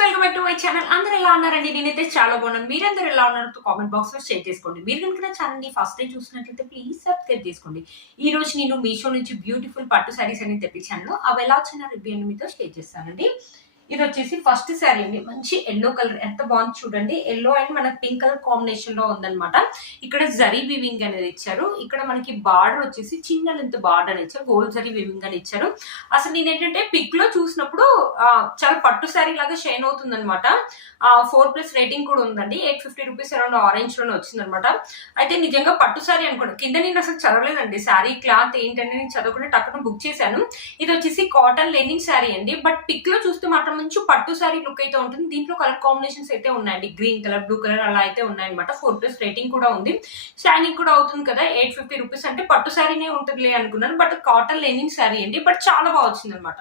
Welcome back to my channel. అందరూ ఎలా ఉన్నారండి? నేనైతే చాలా బాగున్నాను. మీరందరూ ఎలా ఉన్నారో కామెంట్ బాక్స్ లో షేర్ చేసుకోండి. మీరు కనుక నా ఛానల్ ని ఫస్ట్ టైం చూసినట్లయితే ప్లీజ్ సబ్స్క్రైబ్ చేసుకోండి. ఈ రోజు నేను మీషో నుంచి బ్యూటిఫుల్ పట్టు సారీస్ అని తెప్పించాను. అవి ఎలా వచ్చిన రివ్యూ అని మీతో షేర్ చేస్తానండి. ఇది వచ్చేసి ఫస్ట్ శారీ అండి. మంచి ఎల్లో కలర్, ఎంత బాగుంది చూడండి. ఎల్లో అండ్ మనకి పింక్ కలర్ కాంబినేషన్ లో ఉందన్నమాట. ఇక్కడ జరీ వీవింగ్ అనేది ఇచ్చారు. ఇక్కడ మనకి బార్డర్ వచ్చేసి చిన్న లెంత్ బార్డర్ అని ఇచ్చారు. గోల్డ్ జరీ వీవింగ్ అని ఇచ్చారు. అసలు నేను ఏంటంటే పిక్ లో చూసినప్పుడు చాలా పట్టు శారీ లాగా షైన్ అవుతుంది అనమాట. 4+ రేటింగ్ కూడా ఉందండి. 850 రూపీస్ అరౌండ్ ఆరెంజ్ లోనే వచ్చింది అనమాట. అయితే నిజంగా పట్టు శారీ అనుకోండి. కింద నేను అసలు చదవలేదండి శారీ క్లాత్ ఏంటని, నేను చదవకుండా టక్కున బుక్ చేశాను. ఇది వచ్చేసి కాటన్ లెనిన్ శారీ అండి. బట్ పిక్ లో చూస్తే మాత్రం మంచి పట్టు శారీ లుక్ అయితే ఉంటుంది. దీంట్లో కలర్ కాంబినేషన్స్ అయితే ఉన్నాయండి. గ్రీన్ కలర్, బ్లూ కలర్ అలా అయితే ఉన్నాయన్నమాట. 4+ రేటింగ్ కూడా ఉంది. షైనింగ్ కూడా అవుతుంది కదా. 850 రూపీస్ అంటే పట్టు శారీనే ఉంటుందిలే అనుకున్నాను. బట్ కాటన్ లెనిన్ శారీ అండి. బట్ చాలా బాగా వచ్చింది అనమాట.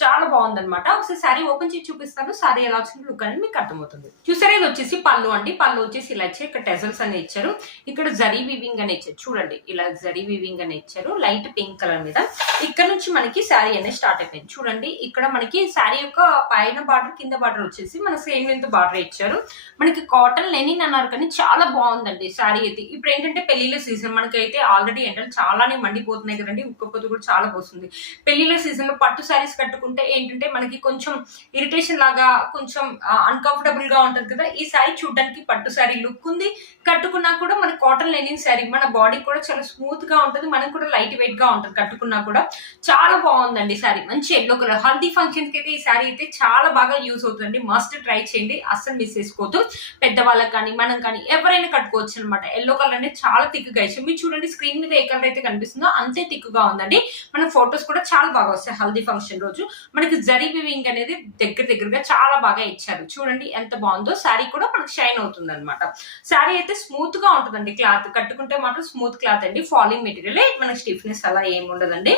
చాలా బాగుందన్నమాట. ఒకసారి శారీ ఓపెన్ చేసి చూపిస్తాను. శారీ ఎలా వచ్చింది లుక్ అనేది మీకు అర్థమవుతుంది. చూసారా, ఇది వచ్చేసి పళ్ళు అండి. పళ్ళు వచ్చేసి ఇలా ఇచ్చారు. ఇక్కడ టెజల్స్ అని ఇచ్చారు. ఇక్కడ జరీ వీవింగ్ అని ఇచ్చారు. చూడండి, ఇలా జరీ వీవింగ్ అని ఇచ్చారు. లైట్ పింక్ కలర్ మీద ఇక్కడ నుంచి మనకి శారీ అనేది స్టార్ట్ అయిపోయింది. చూడండి, ఇక్కడ మనకి శారీ యొక్క పైన బార్డర్, కింద బార్డర్ వచ్చేసి మన సేమ్ లెంత్ బార్డర్ ఇచ్చారు. మనకి కాటన్ లెనిన్ అన్నారు కానీ చాలా బాగుందండి శారీ అయితే. ఇప్పుడు ఏంటంటే పెళ్లిళ్ళ సీజన్, మనకైతే ఆల్రెడీ ఎండలు చాలానే మండిపోతున్నాయి కదండి. ఉక్కపోతు కూడా చాలా పోస్తుంది. పెళ్లిళ్ళ సీజన్ లో పట్టు శారీస్ కట్టుకుంటే ఏంటంటే మనకి కొంచెం ఇరిటేషన్ లాగా, కొంచెం అన్కంఫర్టబుల్ గా ఉంటది కదా. ఈ శారీ చూడడానికి పట్టు శారీ లుక్ ఉంది. కట్టుకున్నా కూడా మన కాటన్ లెనిన్ శారీ, మన బాడీ కూడా చాలా స్మూత్ గా ఉంటది. మనకు కూడా లైట్ వెయిట్ గా ఉంటది. కట్టుకున్నా కూడా చాలా బాగుందండి శారీ. మంచి ఎల్లో కలర్. హల్దీ ఫంక్షన్ కి అయితే ఈ శారీ అయితే చాలా బాగా యూజ్ అవుతుంది. మస్ట్ ట్రై చేయండి, అస్సలు మిస్ చేసుకోవద్దు. పెద్దవాళ్ళకి కానీ మనం కానీ ఎవరైనా కట్టుకోవచ్చు అనమాట. ఎల్లో కలర్ అనేది చాలా థిక్ గా ఇచ్చారు. మీరు చూడండి, స్క్రీన్ మీద ఏ కలర్ అయితే కనిపిస్తుందో అంతే థిక్ గా ఉందండి. మన ఫొటోస్ కూడా చాలా బాగా వస్తాయి. హల్దీ ఫంక్షన్ రోజు మనకి జరీ వీవింగ్ అనేది దగ్గరగా చాలా బాగా ఇచ్చారు. చూడండి ఎంత బాగుందో. శారీ కూడా మనకి షైన్ అవుతుంది అనమాట. శారీ అయితే స్మూత్ గా ఉంటుందండి. క్లాత్ కట్టుకుంటే మాత్రం స్మూత్ క్లాత్ అండి. ఫాలింగ్ మెటీరియల్, మనకి స్టిఫ్నెస్ అలా ఏమి ఉండదండి.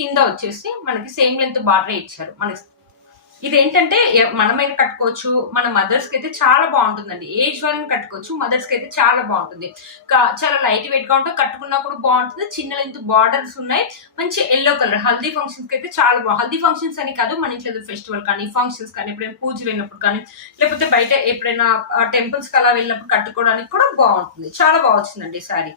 కింద వచ్చేసి మనకి సేమ్ లెంత్ బార్డర్ ఇచ్చారు. మనకి ఇదేంటంటే మనమైనా కట్టుకోవచ్చు. మన మదర్స్ కి అయితే చాలా బాగుంటుందండి. ఏజ్ వాళ్ళని కట్టుకోవచ్చు. మదర్స్ కి అయితే చాలా బాగుంటుంది. చాలా లైట్ వెయిట్ గా ఉంటుంది. కట్టుకున్నా కూడా బాగుంటుంది. చిన్న లెంత్ బార్డర్స్ ఉన్నాయి. మంచి ఎల్లో కలర్. హల్దీ ఫంక్షన్స్ కి అయితే చాలా బాగుంది. హల్దీ ఫంక్షన్స్ అని కాదు, మన ఇంట్లో ఫెస్టివల్ కానీ, ఫంక్షన్స్ కానీ, ఎప్పుడైనా పూజలు వెళ్ళినప్పుడు కానీ, లేకపోతే బయట ఎప్పుడైనా టెంపుల్స్ కి అలా వెళ్ళినప్పుడు కట్టుకోవడానికి కూడా బాగుంటుంది. చాలా బాగా వచ్చిందండి శారీ.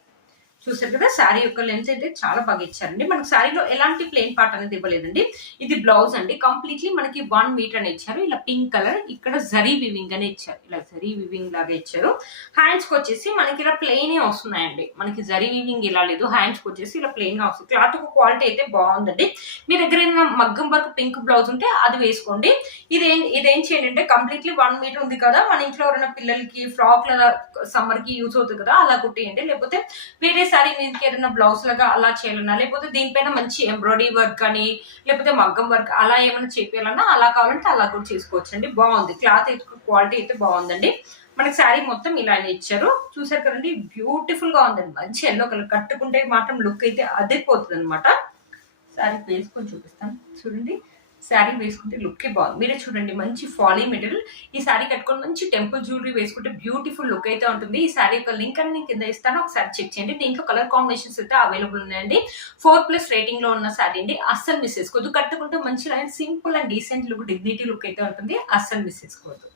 చూసారు కదా, శారీ యొక్క లెంత్ అయితే చాలా బాగా ఇచ్చారండి. మనకు శారీలో ఎలాంటి ప్లెయిన్ పార్ట్ అనేది ఇవ్వలేదండి. ఇది బ్లౌజ్ అండి. కంప్లీట్లీ మనకి 1 మీటర్ అని ఇచ్చారు. ఇలా పింక్ కలర్, ఇక్కడ జరీ వివింగ్ అని ఇచ్చారు. ఇలా జరీ వివింగ్ లాగా ఇచ్చారు. హ్యాండ్స్ కి వచ్చేసి మనకి ఇలా ప్లెయిన్ వస్తున్నాయండి. మనకి జరీ వివింగ్ ఇలా లేదు. హ్యాండ్స్ కి వచ్చేసి ఇలా ప్లెయిన్ గా వస్తుంది. క్లాత్ క్వాలిటీ అయితే బాగుందండి. మీ దగ్గర ఏదైనా మగ్గం వర్క్ పింక్ బ్లౌజ్ ఉంటే అది వేసుకోండి. ఇదేం చేయండి అంటే కంప్లీట్లీ 1 మీటర్ ఉంది కదా, మన ఇంట్లో ఎవరైనా పిల్లలకి ఫ్రాక్ ల సమ్మర్ కి యూజ్ అవుతుంది కదా, అలా కుట్టేయండి. లేకపోతే వేరే శారీ మీదకి ఏదైనా బ్లౌజ్ లాగా అలా చేయాలన్నా, లేకపోతే దీనిపైన మంచి ఎంబ్రాయిడరీ వర్క్ అని, లేకపోతే మగ్గం వర్క్ అలా ఏమైనా చేయాలన్నా అలా కావాలంటే అలా కూడా చేసుకోవచ్చు అండి. బాగుంది. క్లాత్ క్వాలిటీ అయితే బాగుందండి. మనకి శారీ మొత్తం ఇలా ఇచ్చారు. చూసారు కదండి, బ్యూటిఫుల్ గా ఉందండి. మంచి ఎల్లో కలర్. కట్టుకుంటే మాత్రం లుక్ అయితే అదిరిపోతుంది అనమాట. శారీ వేసుకొని చూపిస్తాను. చూడండి, శారీ వేసుకుంటే లుక్ బాగుంది. మీరే చూడండి, మంచి ఫాలింగ్ మెటీరియల్. ఈ శారీ కట్టుకొని మంచి టెంపుల్ జ్యువెలరీ వేసుకుంటే బ్యూటిఫుల్ లుక్ అయితే ఉంటుంది. ఈ శారీ యొక్క లింక్ అని నేను కింద ఇస్తాను, ఒకసారి చెక్ చేయండి. దీంట్లో కలర్ కాంబినేషన్స్ అయితే అవైలబుల్ ఉన్నాయండి. 4+ రేటింగ్ లో ఉన్న శారీ అండి. అస్సలు మిస్ చేసుకోవద్దు. కట్టుకుంటే మంచి simple and decent look, dignity look అయితే ఉంటుంది. అస్సలు మిస్ చేసుకోవద్దు.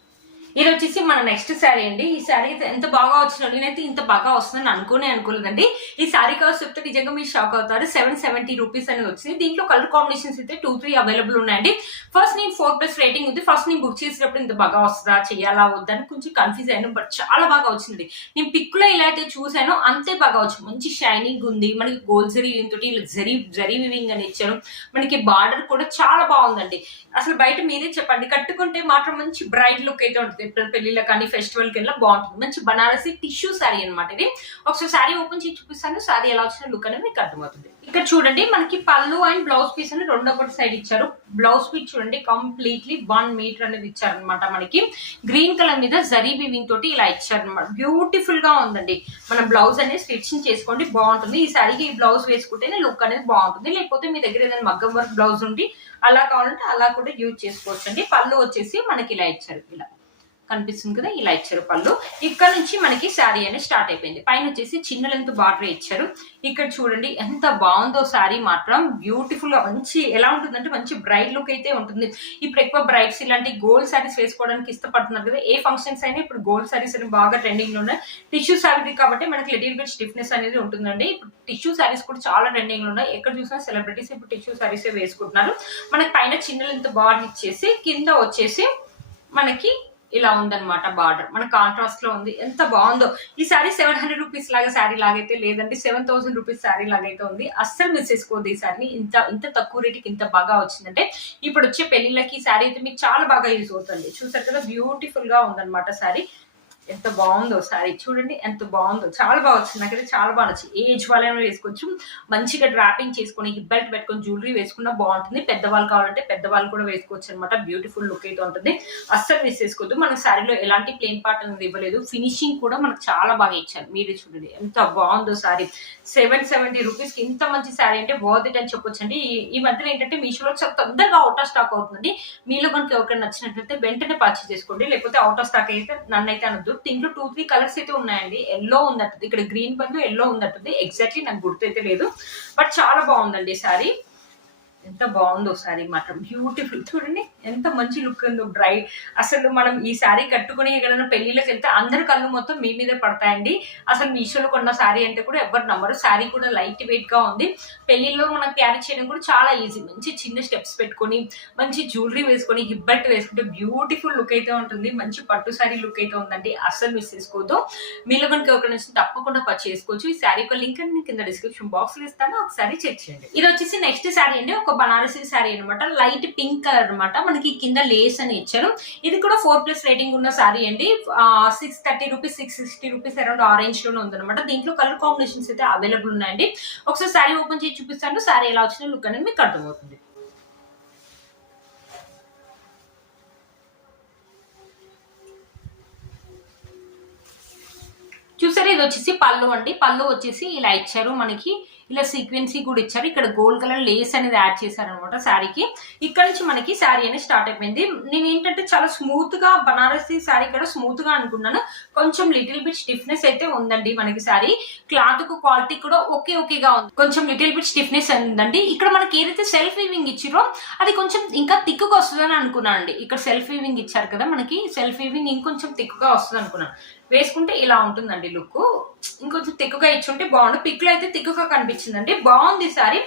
ఇది వచ్చేసి మన నెక్స్ట్ శారీ అండి. ఈ శారీ ఎంత బాగా వచ్చిన, నేనైతే ఇంత బాగా వస్తుందని అనుకోలేదండి. ఈ శారీ కాస్ట్ చెప్తే నిజంగా మీరు షాక్ అవుతారు. 770 రూపీస్ అని వచ్చింది. దీంట్లో కలర్ కాంబినేషన్స్ అయితే 2-3 అవైలబుల్ ఉన్నాయండి. ఫస్ట్ నేను 4+ రేటింగ్ ఉంది. ఫస్ట్ నేను బుక్ చేసేటప్పుడు ఇంత బాగా వస్తుందా, చెయ్యాలా వద్దని కొంచెం కన్ఫ్యూజ్ అయ్యాను. బట్ చాలా బాగా వచ్చింది. నేను పిక్ లో ఇలా అయితే చూసానో అంతే బాగా వచ్చింది. మంచి షైనింగ్ ఉంది. మనకి గోల్డ్ జరీ తోటి జరీ వివింగ్ అని ఇచ్చారు. మనకి బార్డర్ కూడా చాలా బాగుందండి. అసలు బయట మీరే చెప్పండి, కట్టుకుంటే మాత్రం మంచి బ్రైట్ లుక్ అయితే ఉంటుంది. పెళ్లిలో కానీ ఫెస్టివల్ కి వెళ్ళినా బాగుంటుంది. మంచి బనారసి టిష్యూ శారీ అనమాట ఇది. ఒకసారి శారీ ఓపెన్ చేసి చూపిస్తాను. శారీ ఎలా వచ్చిన లుక్ అనేది మీకు అర్థమవుతుంది. ఇక్కడ చూడండి, మనకి పళ్ళు అండ్ బ్లౌజ్ పీస్ అని ఒకటి సైడ్ ఇచ్చారు. బ్లౌజ్ పీస్ చూడండి, కంప్లీట్లీ 1 మీటర్ అనేది ఇచ్చారనమాట. మనకి గ్రీన్ కలర్ మీద జరీ వీవింగ్ తోటి ఇలా ఇచ్చారనమాట. బ్యూటిఫుల్ గా ఉందండి. మనం బ్లౌజ్ అనేది స్టిచ్చింగ్ చేసుకోండి, బాగుంటుంది. ఈ శారీకి ఈ బ్లౌజ్ వేసుకుంటేనే లుక్ అనేది బాగుంటుంది. లేకపోతే మీ దగ్గర ఏదైనా మగ్గం వర్క్ బ్లౌజ్ ఉండి అలా కావాలంటే అలా కూడా యూజ్ చేసుకోవచ్చు అండి. పళ్ళు వచ్చేసి మనకి ఇలా ఇచ్చారు. ఇలా కనిపిస్తుంది కదా, ఇలా ఇచ్చారు పళ్ళు. ఇక్కడ నుంచి మనకి శారీ అనేది స్టార్ట్ అయిపోయింది. పైన వచ్చేసి చిన్న లెంత్ బార్డర్ ఇచ్చారు. ఇక్కడ చూడండి ఎంత బాగుందో శారీ మాత్రం, బ్యూటిఫుల్ గా మంచి ఎలా ఉంటుందంటే మంచి బ్రైట్ లుక్ అయితే ఉంటుంది. ఇప్పుడు ఎక్కువ బ్రైట్స్ ఇలాంటి గోల్డ్ శారీస్ వేసుకోవడానికి ఇష్టపడుతున్నారు కదా, ఏ ఫంక్షన్స్ అయినా ఇప్పుడు గోల్డ్ శారీస్ అని బాగా ట్రెండింగ్ లో ఉన్నాయి. టిష్యూ శారీ కాబట్టి మనకి లిటిల్ బిట్ స్టిఫ్నెస్ అనేది ఉంటుందండి. ఇప్పుడు టిష్యూ శారీస్ కూడా చాలా ట్రెండింగ్ లో ఉన్నాయి. ఎక్కడ చూసినా సెలబ్రిటీస్ ఇప్పుడు టిష్యూ శారీస్ వేసుకుంటున్నారు. మనకి పైన చిన్న లెంత్ బార్డర్ ఇచ్చేసి కింద వచ్చేసి మనకి ఇలా ఉందన్నమాట బార్డర్, మన కాంట్రాస్ట్ లో ఉంది. ఎంత బాగుందో ఈ శారీ. 700 రూపీస్ లాగా శారీ లాగైతే లేదంటే 7000 రూపీస్ శారీ లాగైతే ఉంది. అస్సలు మిస్ చేసుకోవద్దు ఈ శారీని. ఇంత తక్కువ రేటుకి ఇంత బాగా వచ్చిందంటే ఇప్పుడు వచ్చే పెళ్లిళ్ళకి ఈ శారీ అయితే మీకు చాలా బాగా యూజ్ అవుతుంది. చూసారు కదా, బ్యూటిఫుల్ గా ఉందన్నమాట శారీ. ఎంత బాగుందో శారీ చూడండి, ఎంత బాగుందో, చాలా బాగా వచ్చింది. నాకైతే చాలా బాగా నచ్చింది. ఏజ్ వాళ్ళైనా వేసుకోవచ్చు. మంచిగా డ్రాపింగ్ చేసుకుని హిప్ బెల్ట్ పెట్టుకొని జ్యువెలరీ వేసుకున్నా బాగుంటుంది. పెద్దవాళ్ళు కావాలంటే పెద్దవాళ్ళు కూడా వేసుకోవచ్చు అనమాట. బ్యూటిఫుల్ లుక్ అయితే ఉంటుంది. అస్సలు మిస్ చేసుకోవద్దు. మన శారీలో ఎలాంటి ప్లెయిన్ పార్ట్ అనేది ఇవ్వలేదు. ఫినిషింగ్ కూడా మనకు చాలా బాగా ఇచ్చారు. మీరే చూడండి ఎంత బాగుందో శారీ. 770 రూపీస్ కి ఇంత మంచి శారీ అంటే వర్త్ ఇట్ అని చెప్పొచ్చు అండి. ఈ మధ్యలో ఏంటంటే మీషోలో చాలా తొందరగా అవుట్ ఆఫ్ స్టాక్ అవుతుంది. మీలో కనుక ఎవరికైనా నచ్చినట్లయితే వెంటనే పర్చేస్ చేసుకోండి. లేకపోతే అవుట్ ఆఫ్ స్టాక్ అయితే నన్ను అయితే అనొద్దు. దీంట్లో 2-3 కలర్స్ అయితే ఉన్నాయండి. ఎల్లో ఉందట్టుంది, ఇక్కడ గ్రీన్ బందు ఎల్లో ఉందట్టుంది. ఎగ్జాక్ట్లీ నాకు గుర్తు అయితే లేదు, బట్ చాలా బాగుందండి శారీ. ఎంత బాగుందో శారీ మాత్రం, బ్యూటిఫుల్. చూడండి ఎంత మంచి లుక్ ఉందో, బ్రైట్. అసలు మనం ఈ శారీ కట్టుకుని ఎక్కడైనా పెళ్లిళ్ళకి వెళ్తే అందరి కళ్ళు మొత్తం మీ మీదే పడతాయండి. అసలు మీషోలో కొన్న శారీ అంటే కూడా ఎవరు నమ్మరు. శారీ కూడా లైట్ వెయిట్ గా ఉంది. పెళ్లిలో మనం క్యారీ చేయడం కూడా చాలా ఈజీ. మంచి చిన్న స్టెప్స్ పెట్టుకొని మంచి జ్యువెలరీ వేసుకొని హిప్ బెల్ట్ వేసుకుంటే బ్యూటిఫుల్ లుక్ అయితే ఉంటుంది. మంచి పట్టు శారీ లుక్ అయితే ఉందండి. అస్సలు మిస్ చేసుకోవద్దు. మీలో కనుక ఎవరికైనా నచ్చితే తప్పకుండా పర్చేస్ చేసుకోవచ్చు. ఈ శారీ యొక్క లింక్ అని కింద డిస్క్రిప్షన్ బాక్స్ లో ఇస్తాను, ఒకసారి చెక్ చేయండి. ఇది వచ్చేసి నెక్స్ట్ శారీ అండి, ఒక బనారసీ శారీ అనమాట. లైట్ పింక్ కలర్ అనమాట. మనకి కింద లేస్ అని ఇచ్చారు. ఇది కూడా 4+ రేటింగ్ ఉన్న శారీ అండి. 630 రూపీస్ 660 రూపీస్ అరౌండ్ ఆరెంజ్ లోనే ఉందన్నమాట. దీంట్లో కలర్ కాంబినేషన్స్ అయితే అవైలబుల్ ఉన్నాయండి. ఒకసారి శారీ ఓపెన్ చేసి చూపిస్తాను. శారీ ఎలా వచ్చిన లుక్ అనేది మీకు అర్థమవుతుంది. చూసారా, ఇది వచ్చేసి పళ్ళు అండి. పళ్ళు వచ్చేసి ఇలా ఇచ్చారు మనకి. ఇలా సీక్వెన్సీ కూడా ఇచ్చారు. ఇక్కడ గోల్డ్ కలర్ లేస్ అనేది యాడ్ చేశారనమాట శారీకి. ఇక్కడ నుంచి మనకి శారీ అనేది స్టార్ట్ అయిపోయింది. నేను ఏంటంటే చాలా స్మూత్ గా బనారసీ శారీ కూడా స్మూత్ గా అనుకున్నాను. కొంచెం లిటిల్ బిట్ స్టిఫ్నెస్ అయితే ఉందండి మనకి శారీ. క్లాత్ కు క్వాలిటీ కూడా ఓకేగా ఉంది. కొంచెం లిటిల్ బిట్ స్టిఫ్నెస్ ఉందండి. ఇక్కడ మనకి ఏదైతే సెల్ఫ్ వీవింగ్ ఇచ్చిరో అది కొంచెం ఇంకా థిక్గా వస్తుందని అనుకున్నాను అండి. ఇక్కడ సెల్ఫ్ వీవింగ్ ఇచ్చారు కదా మనకి, సెల్ఫ్ వీవింగ్ ఇంకొంచెం థిక్గా వస్తుంది అనుకున్నాను. వేసుకుంటే ఇలా ఉంటుందండి లుక్. ఇంకొంచెం తిక్కుగా ఇచ్చుంటే బాగుండు. పిక్ లో అయితే తిక్కుగా కనిపించిందండి. బాగుంది సారీ.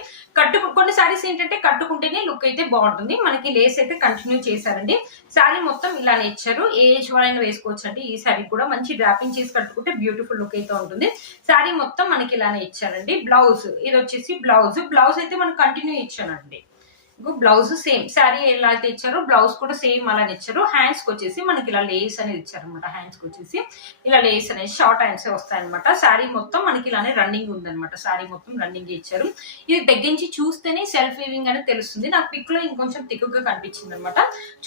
కొన్ని సారీస్ ఏంటంటే కట్టుకుంటేనే లుక్ అయితే బాగుంటుంది. మనకి లేస్ అయితే కంటిన్యూ చేశారండి. శారీ మొత్తం ఇలానే ఇచ్చారు. ఏ ఏజ్ వాళ్ళైనా వేసుకోవచ్చు అండి. ఈ శారీ కూడా మంచి డ్రాపింగ్ చేసి కట్టుకుంటే బ్యూటిఫుల్ లుక్ అయితే ఉంటుంది. శారీ మొత్తం మనకి ఇలానే ఇచ్చారండి. బ్లౌజ్ ఇది వచ్చేసి బ్లౌజ్ అయితే మనకి కంటిన్యూ ఇచ్చానండి. బ్లౌజ్ సేమ్ శారీ ఎలా అయితే ఇచ్చారో బ్లౌజ్ కూడా సేమ్ అలానే ఇచ్చారు. హ్యాండ్స్ కి వచ్చేసి మనకి ఇలా లేస్ అనేది ఇచ్చారు అనమాట. హ్యాండ్స్ కి వచ్చేసి ఇలా లేస్ అనేది షార్ట్ హ్యాండ్స్ వస్తాయన్నమాట. శారీ మొత్తం మనకి ఇలానే రన్నింగ్ ఉందన్నమాట. శారీ మొత్తం రన్నింగ్ ఇచ్చారు. ఇది దగ్గర నుంచి చూస్తేనే సెల్ఫ్ వీవింగ్ అనేది తెలుస్తుంది. నాకు పిక్ లో ఇంకొంచెం తిక్కుగా కనిపించింది అనమాట.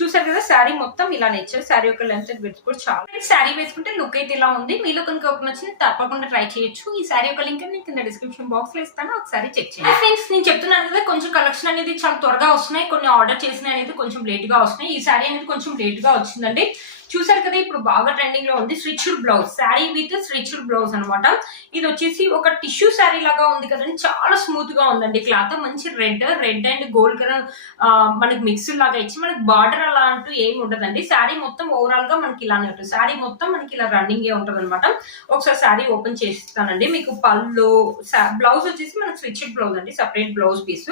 చూసారు కదా, శారీ మొత్తం ఇలానే ఇచ్చారు. శారీ యొక్క లెంత్ విడ్త్ కూడా చాలా. శారీ వేసుకుంటే లుక్ అయితే ఇలా ఉంది. మీలో కనుక ఒక నచ్చింది తప్పకుండా ట్రై చేయొచ్చు. ఈ శారీ యొక్క లింక్ నేను కింద డిస్క్రిప్షన్ బాక్స్ లో ఇస్తాను, ఒకసారి చెక్ చేయండి. ఫ్రెండ్స్, నేను చెప్తున్నాను కదా, కొంచెం కలెక్షన్ అనేది చాలా త్వరగా వస్తున్నాయి. కొన్ని ఆర్డర్ చేసిన అనేది కొంచెం లేట్ గా వస్తున్నాయి. ఈ శారీ అనేది కొంచెం లేట్ గా వచ్చిందండి. చూసారు కదా, ఇప్పుడు బాగా ట్రెండింగ్ లో ఉంది స్ట్రిచ్డ్ బ్లౌజ్. శారీ విత్ స్ట్రిచ్డ్ బ్లౌజ్ అనమాట. ఇది వచ్చేసి ఒక టిష్యూ శారీ లాగా ఉంది కదండి. చాలా స్మూత్ గా ఉందండి క్లాత్. మంచి రెడ్ అండ్ గోల్డ్ కలర్ మనకి మిక్స్ లాగా ఇచ్చి మనకి బార్డర్ అలా అంటూ ఏమి ఉండదండి. శారీ మొత్తం ఓవరాల్ గా మనకి ఇలానే ఉంటుంది. శారీ మొత్తం మనకి ఇలా రన్నింగ్ ఉంటుంది అనమాట. ఒకసారి శారీ ఓపెన్ చేస్తానండి. మీకు పళ్ళు బ్లౌజ్ వచ్చేసి మనకి స్ట్రిచ్డ్ బ్లౌజ్ అండి. Separate blouse piece,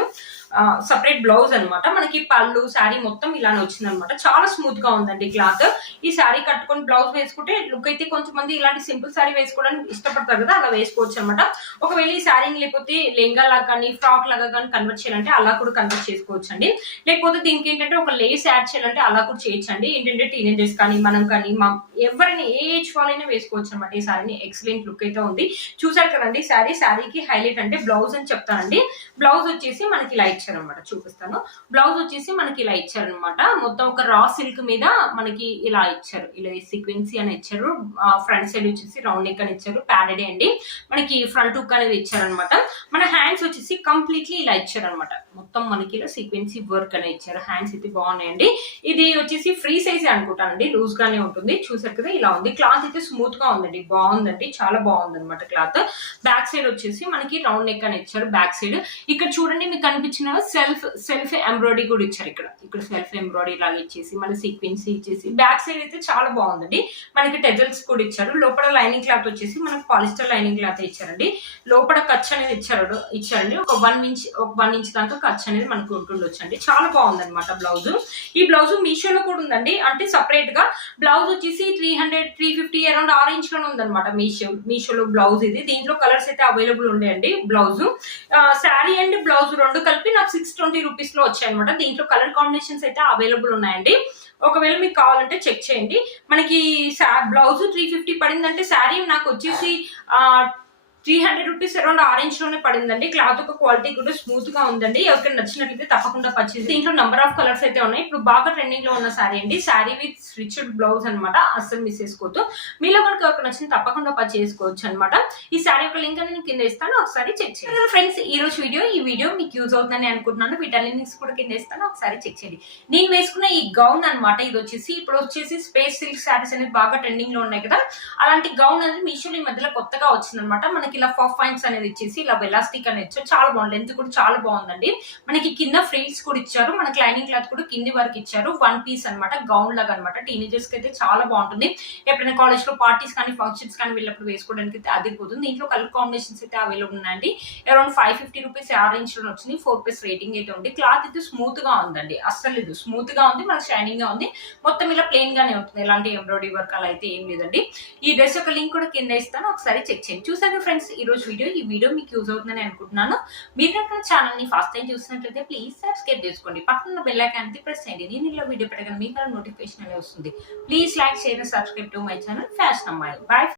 separate blouse అనమాట. మనకి పళ్ళు శారీ మొత్తం ఇలానే వచ్చింది అనమాట. చాలా స్మూత్ గా ఉందండి క్లాత్. ఈ శారీ కట్టుకొని బ్లౌజ్ వేసుకుంటే లుక్ అయితే కొంచెం మంది ఇలాంటి సింపుల్ శారీ వేసుకోవడానికి ఇష్టపడతారు కదా, అలా వేసుకోవచ్చు అనమాట. ఒకవేళ ఈ శారీని లేకపోతే లెంగా లాగా కానీ ఫ్రాక్ లాగా కానీ కన్వర్ట్ చేయాలంటే అలా కూడా కన్వర్ట్ చేసుకోవచ్చు అండి. లేకపోతే దీనికి ఏంటంటే ఒక లేస్ యాడ్ చేయాలంటే అలా కూడా చేయొచ్చండి. ఏంటంటే టీనేజర్స్ కానీ మనం కానీ ఎవరైనా ఏ ఏజ్ వాళ్ళైనా వేసుకోవచ్చు అనమాట. ఈ శారీని ఎక్సలెంట్ లుక్ అయితే ఉంది. చూసారు కదండి శారీకి హైలైట్ అంటే బ్లౌజ్ అని చెప్తానండి. బ్లౌజ్ వచ్చేసి మనకి ఇలా ఇచ్చారనమాట. చూపిస్తాను. బ్లౌజ్ వచ్చేసి మనకి ఇలా ఇచ్చారనమాట. మొత్తం ఒక రా సిల్క్ మీద మనకి ఇలా ఇచ్చారు. ఇలా సీక్వెన్సీ అని ఇచ్చారు. ఫ్రంట్ సైడ్ వచ్చేసి రౌండ్ నెక్ అని ఇచ్చారు. ప్యాడెడ్ అండి. మనకి ఫ్రంట్ హుక్ అనేది ఇచ్చారనమాట. మన హ్యాండ్స్ వచ్చేసి కంప్లీట్లీ ఇలా ఇచ్చారనమాట. మొత్తం మనకి ఇలా సీక్వెన్సీ వర్క్ అనేది ఇచ్చారు. హ్యాండ్స్ అయితే బాగున్నాయండి. ఇది వచ్చేసి ఫ్రీ సైజ్ అనుకుంటానండి, లూజ్ గానే ఉంటుంది. చూసారు కదా ఇలా ఉంది. క్లాత్ అయితే స్మూత్ గా ఉందండి, బాగుందండి, చాలా బాగుంది అనమాట క్లాత్. బ్యాక్ సైడ్ వచ్చేసి మనకి రౌండ్ నెక్ అని ఇచ్చారు. బ్యాక్ సైడ్ ఇక్కడ చూడండి మీకు కనిపించిన సెల్ఫ్ ఎంబ్రాయిడరీ కూడా ఇచ్చారు. ఇక్కడ సెల్ఫ్ ఎంబ్రాయిడరీ లాగా ఇచ్చేసి మన సీక్వెన్సీ ఇచ్చేసి బ్యాక్ సైడ్ అయితే చాలా బాగుందండి. మనకి టెజల్స్ కూడా ఇచ్చారు. లోపల లైనింగ్ క్లాత్ వచ్చేసి మనకి పాలిస్టర్ లైనింగ్ క్లాత్ ఇచ్చారండి. లోపల ఖర్చు అనేది ఇచ్చారండి. ఒక 1 ఇంచ్ దాకా ఖర్చు అనేది మనకు ఉంటుండొచ్చండి. చాలా బాగుంది అనమాట బ్లౌజ్. ఈ బ్లౌజ్ మీషోలో కూడా ఉందండి, అంటే సపరేట్ గా బ్లౌజ్ వచ్చేసి 300-350 అరౌండ్ 6 ఇంచ్ లోనే ఉందన్నమాట మీషోలో బ్లౌజ్ ఇది. దీంట్లో కలర్స్ అయితే అవైలబుల్ ఉన్నాయండి. బ్లౌజ్ శారీ అండ్ బ్లౌజ్ రెండు కలిపి నాకు 620 రూపీస్ లో వచ్చాయి అనమాట. దీంట్లో కలర్ కాంబినేషన్స్ అయితే అవైలబుల్ ఉన్నాయండి. ఒకవేళ మీకు కావాలంటే చెక్ చేయండి. మనకి బ్లౌజ్ 350 పడిందంటే శారీ నాకు వచ్చేసి 300 రూపీస్ అరౌండ్ 6 ఇంచ్ లోనే పడిందండి. క్లాత్ ఒక క్వాలిటీ కూడా స్మూత్ గా ఉందండి. ఎవరికైనా నచ్చినట్లయితే తప్పకుండా పర్చేస్. దీంట్లో నంబర్ ఆఫ్ కలర్స్ అయితే ఉన్నాయి. ఇప్పుడు బాగా ట్రెండింగ్ లో ఉన్న శారీ అండి. శారీ విత్ స్టిచ్డ్ బ్లౌజ్ అనమాట, అస్సలు మిస్ చేసుకోవద్దు. మీలో కనుక ఎవరికి నచ్చిన తప్పకుండా పర్చేస్ చేసుకోవచ్చు అనమాట. ఈ శారీ యొక్క లింక్ నేను కింద ఇస్తాను, ఒకసారి చెక్ చేయండి. ఫ్రెండ్స్, ఈ రోజు ఈ వీడియో మీకు యూజ్ అవుతుందని అనుకుంటున్నాను. వీటన్ని లింక్స్ కూడా కింద ఇస్తాను, ఒకసారి చెక్ చేయండి. నేను వేసుకున్న ఈ గౌన్ అనమాట, ఇది వచ్చేసి ఇప్పుడు వచ్చేసి స్పేస్ సిల్క్ శారీస్ అనేది బాగా ట్రెండింగ్ లో ఉన్నాయి కదా, అలాంటి గౌన్ అనేది మీషోలో ఈ మధ్యలో కొత్తగా వచ్చిందనమాట. మనకి ఇలా పఫ్ పాయింట్స్ అనేది ఇచ్చేసి ఇలా ఎలాస్టిక్ అనేది ఇచ్చారు. చాలా బాగుంది, లెంత్ కూడా చాలా బాగుందండి. మనకి కింద ఫ్రిల్స్ కూడా ఇచ్చారు. మనకి లైనింగ్ క్లాత్ కూడా కింది వరకు ఇచ్చారు. 1 పీస్ అనమాట, గౌన్ లాగా అనమాట. టీనేజర్స్ కి అయితే చాలా బాగుంటుంది. ఎప్పుడైనా కాలేజ్ లో పార్టీస్ కానీ ఫంక్షన్స్ కానీ వెళ్ళినప్పుడు వేసుకోవడానికి అయితే అదిరిపోతుంది. దీంట్లో కలర్ కాంబినేషన్స్ అయితే అవైలబుల్ ఉన్నాయండి. అరౌండ్ 550 రూపీస్ 6 ఇంచ్ లో వచ్చింది. 4 పీస్ రేటింగ్ అయితే ఉంది. క్లాత్ అయితే స్మూత్ గా ఉందండి, అస్సలు లేదు, స్మూత్ గా ఉంది, మనకి షైనింగ్ గా ఉంది. మొత్తం ఇలా ప్లెయిన్ గానే ఉంటుంది, ఎలాంటి ఎంబ్రాయిడరీ వర్క్ అలా అయితే ఏం లేదండి. ఈ డ్రెస్ యొక్క లింక్ కూడా కింద ఇస్తాను, ఒకసారి చెక్ చేయండి. చూసారు ఫ్రెండ్స్, ఈ రోజు ఈ వీడియో మీకు యూజ్ అవుతుందని అనుకుంటున్నాను. మీరు కనుక ఛానల్ ని ఫస్ట్ టైం చూసినట్లయితే ప్లీజ్ సబ్స్క్రైబ్ చేసుకోండి. పక్కన బెల్ ఐకాన్ ప్రెస్ చేయండి. నేను ఇలా వీడియో పెట్టగానే మీకు నోటిఫికేషన్ అనేది వస్తుంది. Please like, share, subscribe to my channel fashion అమ్మాయి. బై.